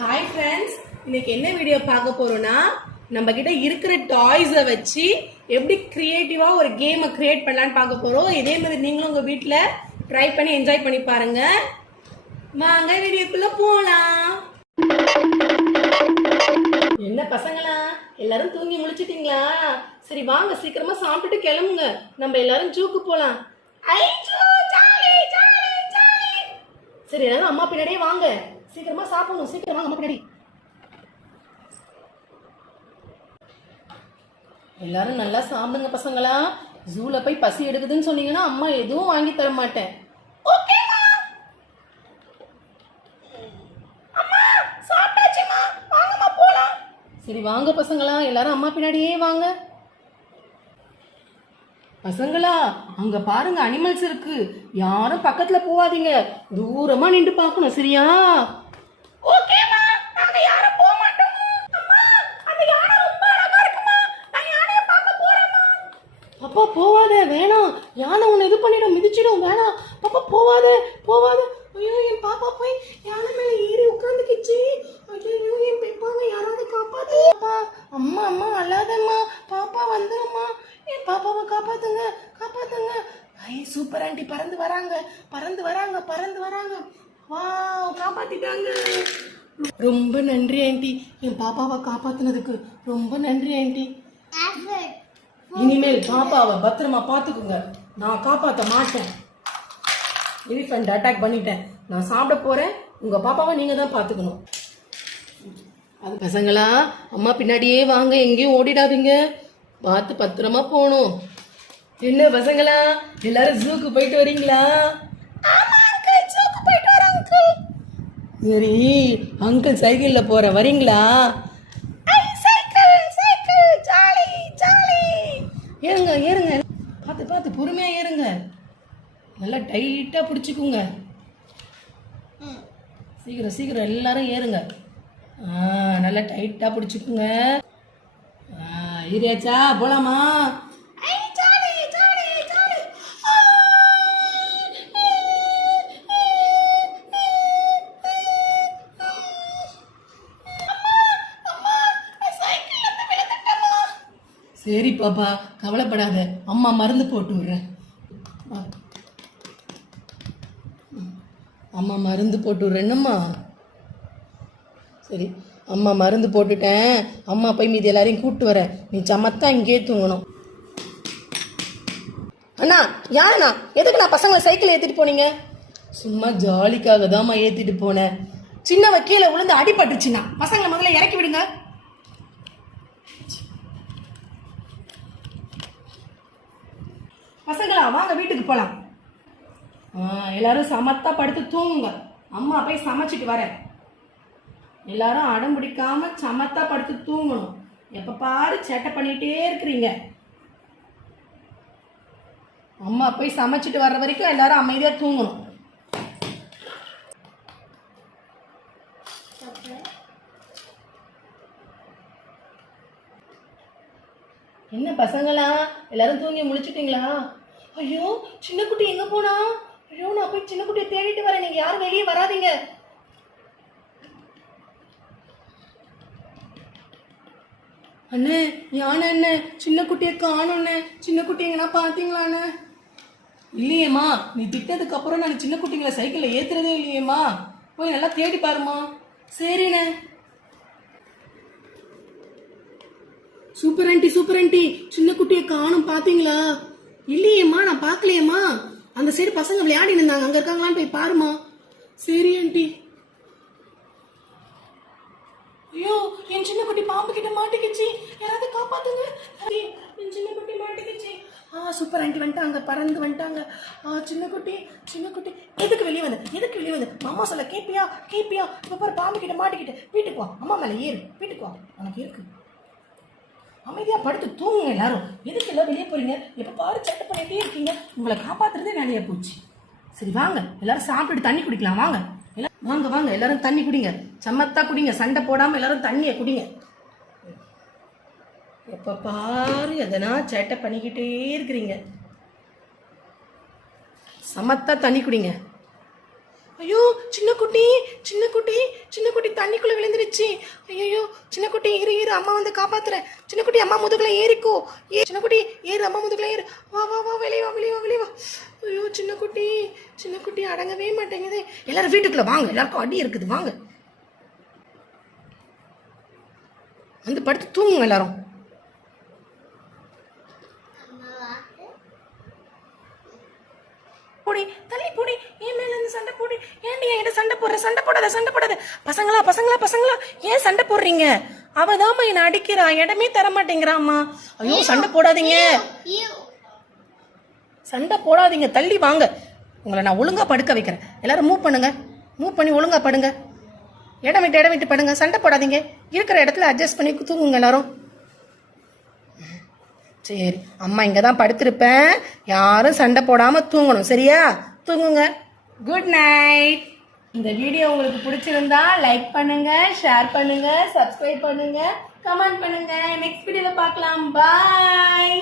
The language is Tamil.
ஹாய் ஃப்ரெண்ட்ஸ், இன்னைக்கு என்ன வீடியோ பார்க்க போறோம்னா நம்ம கிட்ட இருக்கிற டாய்ஸை வச்சு எப்படி கிரியேட்டிவா ஒரு கேமை கிரியேட் பண்ணலான்னு பார்க்க போறோம். இதே மாதிரி நீங்களும் உங்க வீட்டில் ட்ரை பண்ணி என்ஜாய் பண்ணி பாருங்க. வாங்க வீடியோக்குள்ள போலாம். என்ன பசங்களா, எல்லாரும் தூங்கி முழிச்சிட்டீங்களா? சரி வாங்க, சீக்கிரமா சாப்பிட்டுட்டு கிளம்புங்க. நம்ம எல்லாரும் ஜூக்கு போலாம். சரி எல்லாரும் அம்மா பின்னாடியே வாங்க. சீக்கிரமா சாப்பிடணும். சீக்கிரம் வாங்க அம்மா பின்னாடி. எல்லாரும் நல்லா சாப்பிடுங்க பசங்களா. ஜூல போய் பசி எடுக்குதுன்னு சொன்னீங்கன்னா அம்மா எதுவும் வாங்கி தர மாட்டேன். சரி வாங்க பசங்களா, எல்லாரும் அம்மா பின்னாடியே வாங்க. பசங்களா, அங்க பாருங்க அனிமல்ஸ் இருக்கு. யாரும் பக்கத்துல போவாதீங்க, தூரமா நின்று பார்க்கணும். சரியா? ஓகேமா, நாங்க யாரும் போக மாட்டோம். அம்மா, அந்த யானை ரொம்ப அழகா இருக்குமா. நான் யானையை பார்க்க போறேம்மா. அப்பா போவாத, வேணாம். யானை உன்னை இது பண்ணிடும், மிதிச்சிடும். வேணாம் பாப்பா, போவாத போவாத. ஐயோ, என் பாப்பா போய் யானை மேல ஏறி உட்காந்துக்கிச்சு. ஐயோ, என் பாப்பாவை யாராவது காப்பாத்துமா. அம்மா அம்மா அழாதம்மா, பாப்பா வந்துரும்மா. என் பாப்பாவை காப்பாத்துங்க காப்பாத்துங்க. ஐ சூப்பர் ஆண்டி, பறந்து வராங்க பறந்து வராங்க பறந்து வராங்க. வா, காப்பாத்திட்டாங்க. ரொம்ப நன்றி ஆண்டி, என் பாப்பாவை காப்பாத்துனதுக்கு ரொம்ப நன்றி ஆண்டி. இனிமேல் பாப்பாவை பத்திரமா பாத்துக்குங்க. நான் காப்பாத்த மாட்டேன். எலிஃபண்ட் அட்டாக் பண்ணிட்டேன். நான் சாப்பிட போறேன். உங்க பாப்பாவை நீங்க தான் பாத்துக்கணும். அது பசங்களா, அம்மா பின்னாடியே வாங்க, எங்கேயும் ஓடிடாதீங்க. பார்த்து பத்திரமா போகணும். என்ன பசங்களா, எல்லாரும் ஜூக்கு போயிட்டு வரீங்களா? சரி, அங்கிள் சைக்கிள்ல போற, வரீங்களா? ஏறுங்க ஏறுங்க, பார்த்து பார்த்து பொறுமையா ஏறுங்க. நல்லா டைட்டா பிடிச்சிக்குங்க. சீக்கிரம் சீக்கிரம் எல்லாரும் ஏறுங்க. நல்லா டைட்டா பிடிச்சிக்குங்க. ஏரியாச்சா, போலாமா? சரி பாப்பா, கவலைப்படாத, அம்மா மருந்து போட்டு விடுறேன். அம்மா மருந்து போட்டு விடுறேன்னும்மா. சரி, அம்மா மருந்து போட்டுட்டேன். அம்மா போய் மீதி எல்லாரையும் கூப்பிட்டு வரேன். நீ சமத்தா இங்கேயே தூங்கணும். அண்ணா, யாருண்ணா, எதுக்கு நான் பசங்களை சைக்கிள் ஏற்றிட்டு போனீங்க? சும்மா ஜாலிக்காக தான்மா ஏற்றிட்டு போனேன். சின்னவ கீழே விழுந்து அடிபட்டுச்சுண்ணா. பசங்களை முதல்ல இறக்கி விடுங்க. பசங்களா வாங்க, வீட்டுக்கு போகலாம். எல்லாரும் சமத்தா படுத்து தூங்குங்க. அம்மா போய் சமைச்சிட்டு வரேன். எல்லாரும் அடம் பிடிக்காம சமத்தா படுத்து தூங்கணும். எப்ப பாரு சேட்டை பண்ணிட்டே இருக்கிறீங்க. அம்மா போய் சமைச்சிட்டு வர்ற வரைக்கும் எல்லாரும் அமைதியா தூங்கணும். என்ன பசங்களா, எல்லாரும் தூங்கி முழிச்சிட்டீங்களா? ஐயோ, சின்ன குட்டி எங்க போனா? ஐயோ, நான் போய் சின்ன குட்டியை தேடிட்டு வரேன். நீங்க யாரும் வெளியே வராதீங்க. அண்ணே, யானை அண்ணே, சின்ன குட்டியை காணும்ண்ணே. சின்ன குட்டி எங்கன்னா பாத்தீங்களாண்ணே? இல்லையேம்மா, நீ திட்டதுக்கு அப்புறம் நான் சின்ன குட்டிங்களை சைக்கிள்ல ஏத்துறதே இல்லையேம்மா. போய் நல்லா தேடி பாருமா. சரிண்ணே. சூப்பர் ஆண்டி, சூப்பர் ஆண்டி, சின்ன குட்டியை காணும், பாத்தீங்களா? இல்லையேம்மா, நான் பாக்கலையேம்மா. அந்த சைடு பசங்க விளையாடி இருந்தாங்க, அங்க இருக்காங்களான்னு போய் பாருமா. சரி ஆண்டி. ஐயோ, என் சின்ன குட்டி பாம்பு கிட்ட மாட்டிக்கிச்சு. யாராவது காப்பாத்துங்க. என் சின்ன குட்டி மாட்டிக்கிச்சு. சூப்பர் ஆண்டி வந்துட்டாங்க, பறந்து வந்துட்டாங்க. சின்ன குட்டி சின்ன குட்டி, எதுக்கு வெளியே வந்து, எதுக்கு வெளியே வந்து? அம்மா சொல்ல கேப்பியா கேப்பியா? இப்ப பாரு, பாம்பு கிட்ட மாட்டிக்கிட்டு. வீட்டுக்கு வா, அம்மா மேல ஏறு. வீட்டுக்கு வா, உனக்கு இருக்கு. அமைதியா படுத்து தூங்குங்க எல்லாரும். எதுக்கு எல்லாம் வெளியே போறீங்க? எப்ப பாரு சட்டை பண்ணிட்டே இருக்கீங்க. உங்களை காப்பாத்துறதே வேலையா போச்சு. சரி வாங்க, எல்லாரும் சாப்பிட்டு தண்ணி குடிக்கலாம். வாங்க வாங்க வாங்க, எல்லாரும் தண்ணி குடிங்க. சமத்தா குடிங்க, சண்டை போடாம எல்லாரும் தண்ணியை குடிங்க. எப்ப பாரு எதனா சேட்டை பண்ணிக்கிட்டே இருக்கிறீங்க. சமத்தா தண்ணி குடிங்க. ஐயோ, சின்ன குட்டி சின்ன குட்டி சின்ன குட்டி தண்ணிக்குள்ள விழுந்துருச்சு. ஐயோ சின்ன குட்டி இரு இரு, அம்மா வந்து காப்பாத்துறேன். சின்ன குட்டி அம்மா முதுகுல ஏறிக்கோ. சின்ன குட்டி ஏறு, அம்மா முதுகுல ஏறு. வா வா வா, வெளியே வா வெளியே வா வெளியே வா. ஐயோ சின்ன குட்டி அடங்கவே மாட்டேங்குது. எல்லாரும் வீட்டுக்குள்ள வாங்க, எல்லாருக்கும் அடி இருக்குது, வாங்க வந்து படுத்து தூங்குங்க எல்லாரும். போடி தள்ளி போடி, ஏன் மேல இருந்து சண்டை போடி. ஏன்டி என்கிட்ட சண்டை போடுற? சண்டை போடாத. பசங்களா ஏன் சண்டை போடுறீங்க? அவதாம்மா என்ன அடிக்கிறா, இடமே தர மாட்டேங்கிறாம்மா. ஐயோ சண்டை போடாதீங்க, தள்ளி வாங்க. உங்களை நான் ஒழுங்கா படுக்க வைக்கிறேன். எல்லாரும் மூவ் பண்ணி ஒழுங்கா படுங்க. இடம் விட்டு படுங்க. சண்டை போடாதீங்க, இருக்கிற இடத்துல அட்ஜஸ்ட் பண்ணி தூங்குங்க எல்லாரும். சரி, அம்மா இங்கே தான் படுத்திருப்பேன். யாரும் சண்டை போடாமல் தூங்கணும், சரியா? தூங்குங்க. Good night. இந்த வீடியோ உங்களுக்கு பிடிச்சிருந்தா லைக் பண்ணுங்க, ஷேர் பண்ணுங்க, சப்ஸ்கிரைப் பண்ணுங்க, கமெண்ட் பண்ணுங்க. நெக்ஸ்ட் வீடியோவில் பார்க்கலாம். பாய்.